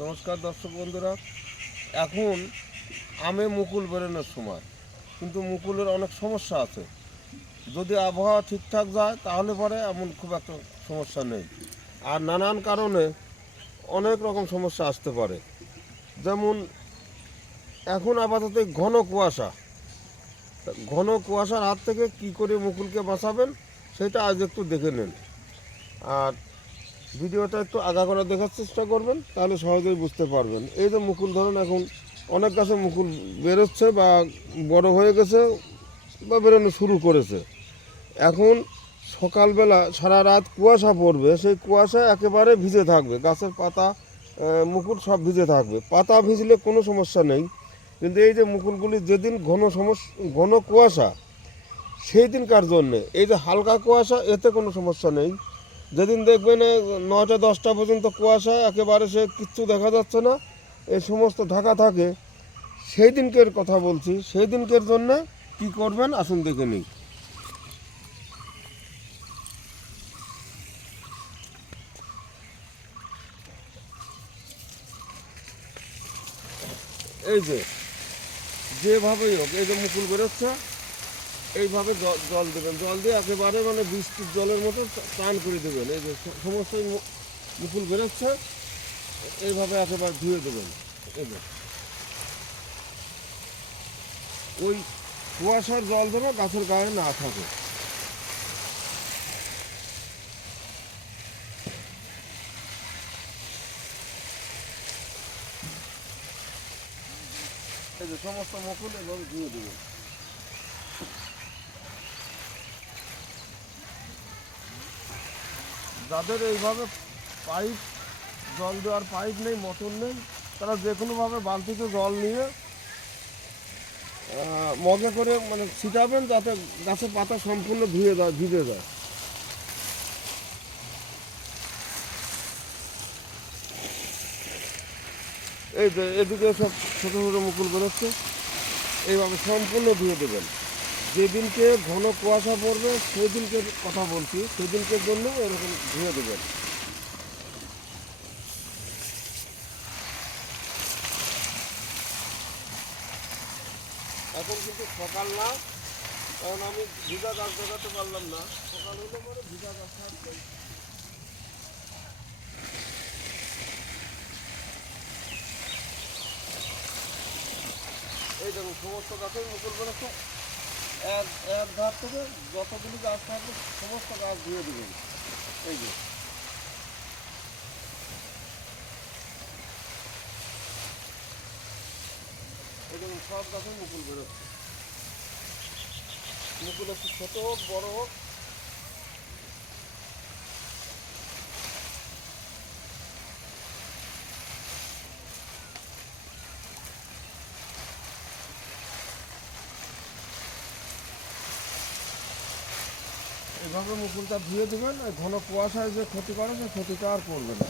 নমস্কার দর্শক বন্ধুরা। এখন আমে মুকুল বেরোনোর সময়, কিন্তু মুকুলের অনেক সমস্যা আছে। যদি আবহাওয়া ঠিকঠাক যায় তাহলে পরে এমন খুব একটা সমস্যা নেই। আর নানান কারণে অনেক রকম সমস্যা আসতে পারে। যেমন এখন আপাতত ঘন কুয়াশা, ঘন কুয়াশার হাত থেকে কি করে মুকুলকে বাঁচাবেন সেটা আজ একটু দেখে নেন। আর ভিডিওটা একটু আগা করে দেখার চেষ্টা করবেন, তাহলে সহজেই বুঝতে পারবেন। এই যে মুকুল ধরুন, এখন অনেক গাছে মুকুল বেরোচ্ছে বা বড় হয়ে গেছে বা বেরোনো শুরু করেছে। এখন সকালবেলা সারা রাত কুয়াশা পড়বে, সেই কুয়াশা একেবারে ভিজে থাকবে, গাছের পাতা মুকুল সব ভিজে থাকবে। পাতা ভিজলে কোনো সমস্যা নেই, কিন্তু এই যে মুকুলগুলি যেদিন ঘন কুয়াশা, সেই দিনকার জন্যে এই যে হালকা কুয়াশা, এতে কোনো সমস্যা নেই। যেদিন দেখবেন 9টা-10টা পর্যন্ত কুয়াশা, একেবারে সে কিচ্ছু দেখা যাচ্ছে না, এই সমস্ত ঢাকা থাকে, সেই দিনকের কথা বলছি। সেই দিনকের জন্য কি করবেন আসুন দেখে নিই। এই যে যেভাবেই হোক, এই যে মুকুল বেরোচ্ছে, এইভাবে জল দেবেন, জল দিয়ে একেবারে মানে বৃষ্টির জলের মতো স্নান করে দেবেন। এই যে সমস্ত মুকুল বেরোচ্ছে, এইভাবে একেবারে ধুয়ে দেবেন। এই যে ওই কুয়াশার জল যেন গাছের গায়ে না থাকে। এই যে সমস্ত মুকুল এভাবে ধুয়ে দেবেন। যাদের এইভাবে পাইপ, জল দেওয়ার পাইপ নেই, মোটর নেই, তারা যে কোনোভাবে বালতিতে জল নিয়ে মগে করে মানে ছিটাবেন, যাতে গাছের পাতা সম্পূর্ণ ভিজে যায়। এই যে এদিকে সব ছোটো ছোটো মুকুল বেরোচ্ছে, এইভাবে সম্পূর্ণ ধুয়ে দেবেন। যেদিনকে ঘন কুয়াশা পড়বে সেদিনকে কথা বলছি, সেদিনকের জন্য এরকম ধুয়ে দেবেন। এখন কিন্তু সকাল না, কারণ আমি ভিজা গাছ দেখাতে পারলাম না। সকাল হলে পরে ভিজা গাছ থাকবে। এই দেখুন সমস্ত গাছের মুকুল বেরোচ্ছে। এক এক ধার থেকে যতগুলি গাছ থাকবে সমস্ত গাছ ধুয়ে দেবেন। এই যে এই দেখুন সব গাছের মুকুল বেরোচ্ছে। মুকুল একটু ছোটো হোক বড়ো হোক, এভাবে মুকুলটা ধুয়ে দেবেন। ঘন কুয়াশায় যে ক্ষতি করে, সে ক্ষতিটা আর করবে না।